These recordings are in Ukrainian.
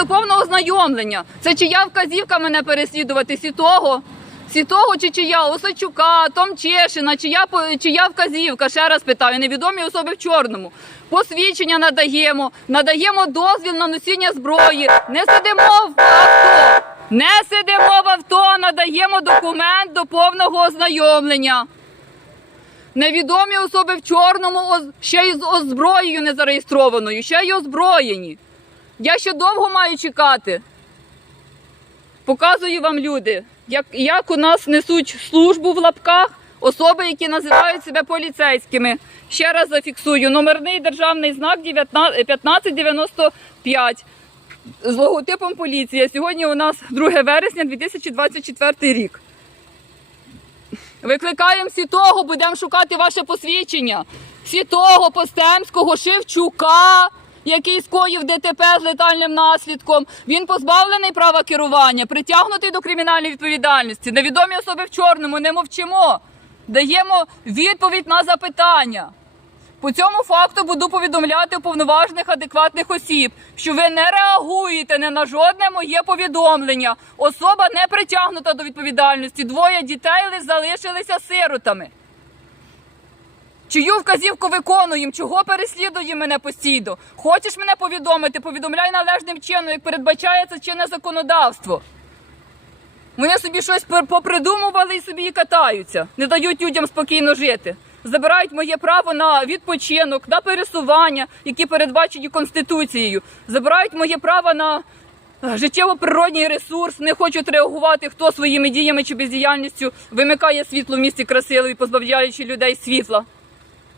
до повного знайомлення. Це чия вказівка мене переслідувати? Сітого? Сітого чи чия? Осадчука, Томчешина, чия, чия вказівка? Ще раз питаю, невідомі особи в чорному. Посвідчення надаємо, надаємо дозвіл на носіння зброї. Не сидимо в авто. Не сидимо в авто, надаємо документ до повного ознайомлення. Невідомі особи в чорному ще й з озброєю не зареєстрованою, ще й озброєні. Я ще довго маю чекати. Показую вам люди, як, як у нас несуть службу в лапках особи, які називають себе поліцейськими. Ще раз зафіксую: номерний державний знак 1595 з логотипом поліція. Сьогодні у нас 2 вересня 2024 рік. Викликаємо Сітого, будемо шукати ваше посвідчення. Сітого, Постемського, Шевчука, який скоїв ДТП з летальним наслідком. Він позбавлений права керування, притягнутий до кримінальної відповідальності. Невідомі особи в чорному, не мовчимо. Даємо відповідь на запитання. По цьому факту буду повідомляти уповноважених адекватних осіб, що ви не реагуєте не на жодне моє повідомлення. Особа не притягнута до відповідальності. Двоє дітей залишилися сиротами. Чию вказівку виконуємо? Чого переслідує мене постійно? Хочеш мене повідомити? Повідомляй належним чином, як передбачається чинне законодавство. Вони собі щось попридумували і собі і катаються, не дають людям спокійно жити. Забирають моє право на відпочинок, на пересування, які передбачені Конституцією. Забирають моє право на е, життєво-природній ресурс, не хочуть реагувати, хто своїми діями чи бездіяльністю вимикає світло в місті Красилові, позбавляючи людей світла.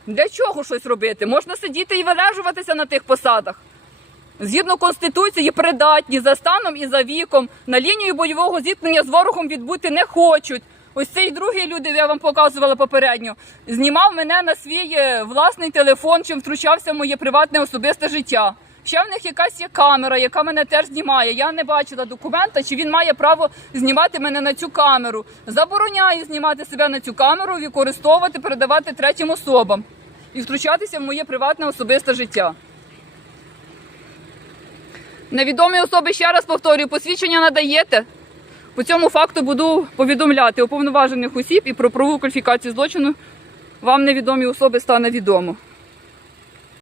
Для чого щось робити? Можна сидіти і вилежуватися на тих посадах. Згідно Конституції, придатні за станом і за віком на лінію бойового зіткнення з ворогом відбути не хочуть. Ось цей другий люди, я вам показувала попередньо, знімав мене на свій е, власний телефон, чим втручався в моє приватне особисте життя. Ще в них якась є камера, яка мене теж знімає. Я не бачила документа, чи він має право знімати мене на цю камеру. Забороняю знімати себе на цю камеру, використовувати, передавати третім особам і втручатися в моє приватне особисте життя. Невідомі особи, ще раз повторюю, посвідчення надаєте. По цьому факту буду повідомляти уповноважених осіб і про правову кваліфікацію злочину вам невідомі особи стане відомо.